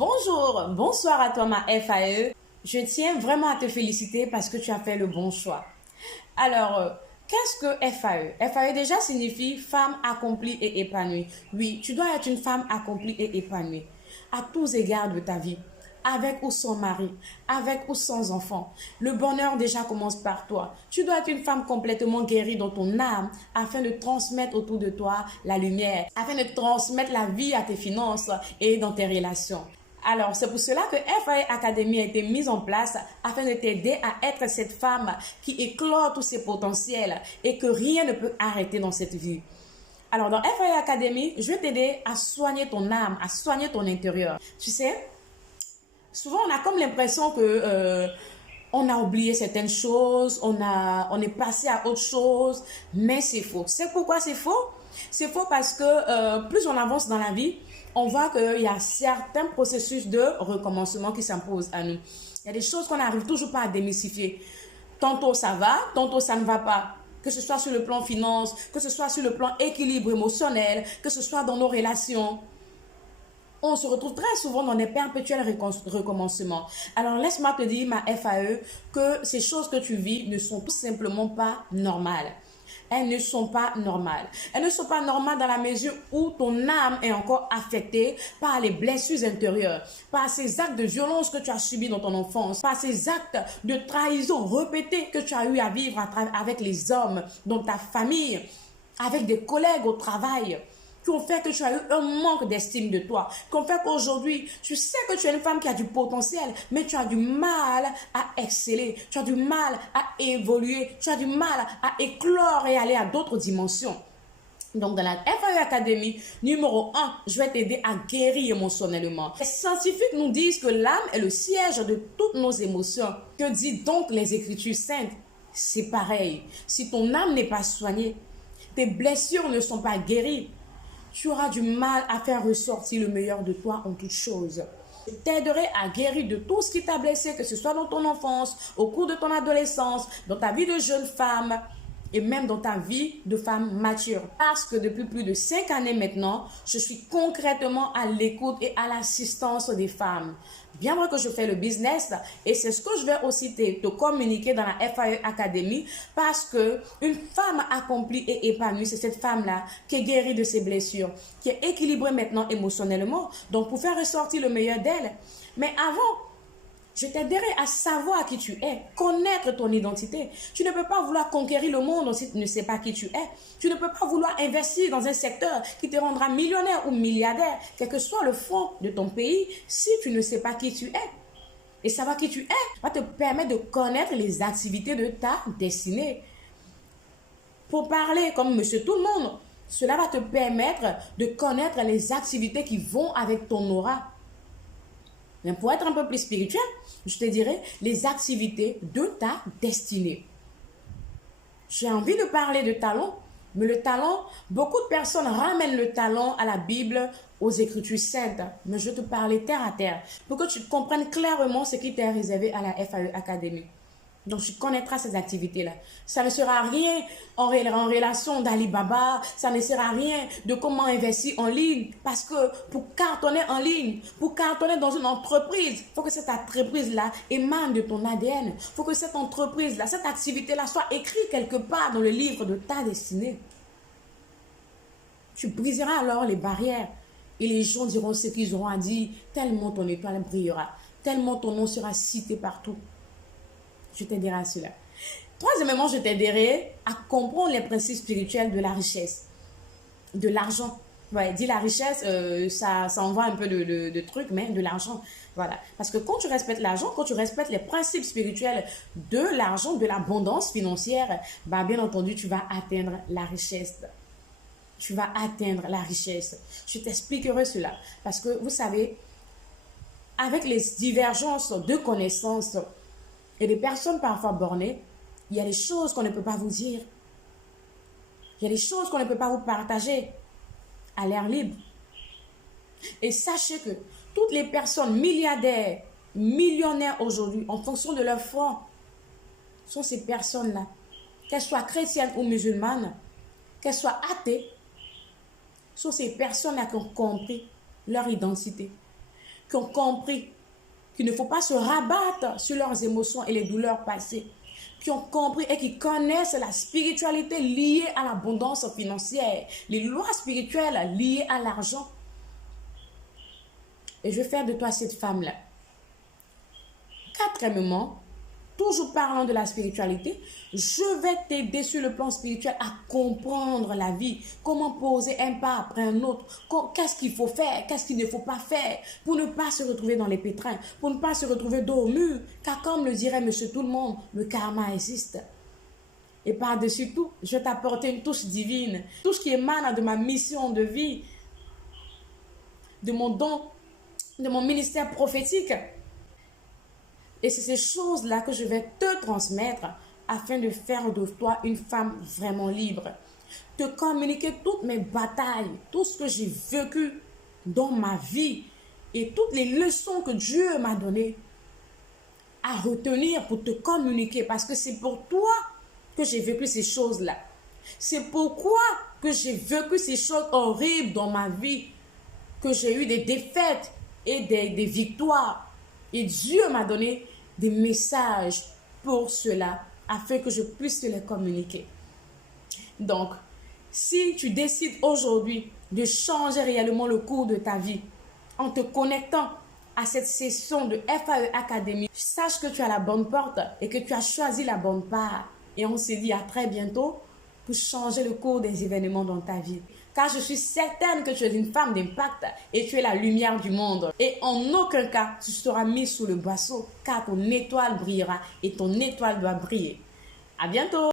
Bonjour, bonsoir à toi ma FAE. Je tiens vraiment à te féliciter parce que tu as fait le bon choix. Alors, qu'est-ce que FAE? FAE déjà signifie femme accomplie et épanouie. Oui, tu dois être une femme accomplie et épanouie à tous égards de ta vie. Avec ou sans mari, avec ou sans enfant. Le bonheur déjà commence par toi. Tu dois être une femme complètement guérie dans ton âme afin de transmettre autour de toi la lumière, afin de transmettre la vie à tes finances et dans tes relations. Alors, c'est pour cela que FAE Academy a été mise en place afin de t'aider à être cette femme qui éclore tous ses potentiels et que rien ne peut arrêter dans cette vie. Alors, dans FAE Academy, je vais t'aider à soigner ton âme, à soigner ton intérieur. Tu sais, souvent on a comme l'impression que on a oublié certaines choses, on est passé à autre chose, mais c'est faux. C'est pourquoi c'est faux? C'est faux parce que plus on avance dans la vie, on voit qu'il y a certains processus de recommencement qui s'imposent à nous. Il y a des choses qu'on n'arrive toujours pas à démystifier. Tantôt ça va, tantôt ça ne va pas. Que ce soit sur le plan finance, que ce soit sur le plan équilibre émotionnel, que ce soit dans nos relations. On se retrouve très souvent dans des perpétuels recommencements. Alors laisse-moi te dire, ma FAE, que ces choses que tu vis ne sont tout simplement pas normales. Elles ne sont pas normales. Elles ne sont pas normales dans la mesure où ton âme est encore affectée par les blessures intérieures, par ces actes de violence que tu as subis dans ton enfance, par ces actes de trahison répétés que tu as eu à vivre avec les hommes, dans ta famille, avec des collègues au travail, qui ont fait que tu as eu un manque d'estime de toi, qui ont fait qu'aujourd'hui, tu sais que tu es une femme qui a du potentiel, mais tu as du mal à exceller, tu as du mal à évoluer, tu as du mal à éclore et aller à d'autres dimensions. Donc, dans la FAE Academy, numéro 1, je vais t'aider à guérir émotionnellement. Les scientifiques nous disent que l'âme est le siège de toutes nos émotions. Que disent donc les Écritures saintes? C'est pareil. Si ton âme n'est pas soignée, tes blessures ne sont pas guéries, tu auras du mal à faire ressortir le meilleur de toi en toutes choses. Je t'aiderai à guérir de tout ce qui t'a blessé, que ce soit dans ton enfance, au cours de ton adolescence, dans ta vie de jeune femme et même dans ta vie de femme mature. Parce que depuis plus de 5 années maintenant, je suis concrètement à l'écoute et à l'assistance des femmes. Bien vrai que je fais le business et c'est ce que je vais aussi te communiquer dans la FAE Academy parce que une femme accomplie et épanouie, c'est cette femme-là qui est guérie de ses blessures, qui est équilibrée maintenant émotionnellement, donc pour faire ressortir le meilleur d'elle. Mais avant, je t'aiderai à savoir qui tu es, connaître ton identité. Tu ne peux pas vouloir conquérir le monde si tu ne sais pas qui tu es. Tu ne peux pas vouloir investir dans un secteur qui te rendra millionnaire ou milliardaire, quel que soit le front de ton pays, si tu ne sais pas qui tu es. Et savoir qui tu es va te permettre de connaître les activités de ta destinée. Pour parler comme monsieur tout le monde, cela va te permettre de connaître les activités qui vont avec ton aura. Mais pour être un peu plus spirituel, je te dirais les activités de ta destinée. J'ai envie de parler de talent, mais le talent, beaucoup de personnes ramènent le talent à la Bible, aux Écritures saintes. Mais je te parlais terre à terre pour que tu comprennes clairement ce qui t'est réservé à la FAE Academy. Donc, tu connaîtras ces activités-là. Ça ne sera rien en relation d'Alibaba. Ça ne sera rien de comment investir en ligne. Parce que pour cartonner en ligne, pour cartonner dans une entreprise, il faut que cette entreprise-là émane de ton ADN. Il faut que cette entreprise-là, cette activité-là soit écrite quelque part dans le livre de ta destinée. Tu briseras alors les barrières. Et les gens diront ce qu'ils auront à dire. Tellement ton étoile brillera. Tellement ton nom sera cité partout. Je t'aiderai à cela. Troisièmement, je t'aiderai à comprendre les principes spirituels de la richesse, de l'argent. Ouais, dit la richesse, ça envoie un peu de trucs, mais de l'argent. Voilà. Parce que quand tu respectes l'argent, quand tu respectes les principes spirituels de l'argent, de l'abondance financière, bah, bien entendu, tu vas atteindre la richesse. Tu vas atteindre la richesse. Je t'expliquerai cela. Parce que vous savez, avec les divergences de connaissances, et des personnes parfois bornées, il y a des choses qu'on ne peut pas vous dire. Il y a des choses qu'on ne peut pas vous partager à l'air libre. Et sachez que toutes les personnes milliardaires, millionnaires aujourd'hui, en fonction de leur foi, sont ces personnes-là. Qu'elles soient chrétiennes ou musulmanes, qu'elles soient athées, sont ces personnes-là qui ont compris leur identité. qui ont compris qu'il ne faut pas se rabattre sur leurs émotions et les douleurs passées, qui ont compris et qui connaissent la spiritualité liée à l'abondance financière, les lois spirituelles liées à l'argent. Et je vais faire de toi cette femme-là. Quatrièmement, toujours parlant de la spiritualité, je vais t'aider sur le plan spirituel à comprendre la vie, comment poser un pas après un autre, qu'est-ce qu'il faut faire, qu'est-ce qu'il ne faut pas faire, pour ne pas se retrouver dans les pétrins, pour ne pas se retrouver dos au mur, car comme le dirait Monsieur Tout-le-Monde, le karma existe. Et par-dessus tout, je vais t'apporter une touche divine, tout ce qui émane de ma mission de vie, de mon don, de mon ministère prophétique. Et c'est ces choses-là que je vais te transmettre afin de faire de toi une femme vraiment libre. Te communiquer toutes mes batailles, tout ce que j'ai vécu dans ma vie et toutes les leçons que Dieu m'a données à retenir pour te communiquer. Parce que c'est pour toi que j'ai vécu ces choses-là. C'est pourquoi que j'ai vécu ces choses horribles dans ma vie, que j'ai eu des défaites et des victoires. Et Dieu m'a donné des messages pour cela, afin que je puisse te les communiquer. Donc, si tu décides aujourd'hui de changer réellement le cours de ta vie, en te connectant à cette session de FAE Academy, sache que tu as la bonne porte et que tu as choisi la bonne part. Et on se dit à très bientôt pour changer le cours des événements dans ta vie. Car je suis certaine que tu es une femme d'impact et tu es la lumière du monde. Et en aucun cas, tu seras mis sous le boisseau, car ton étoile brillera et ton étoile doit briller. À bientôt!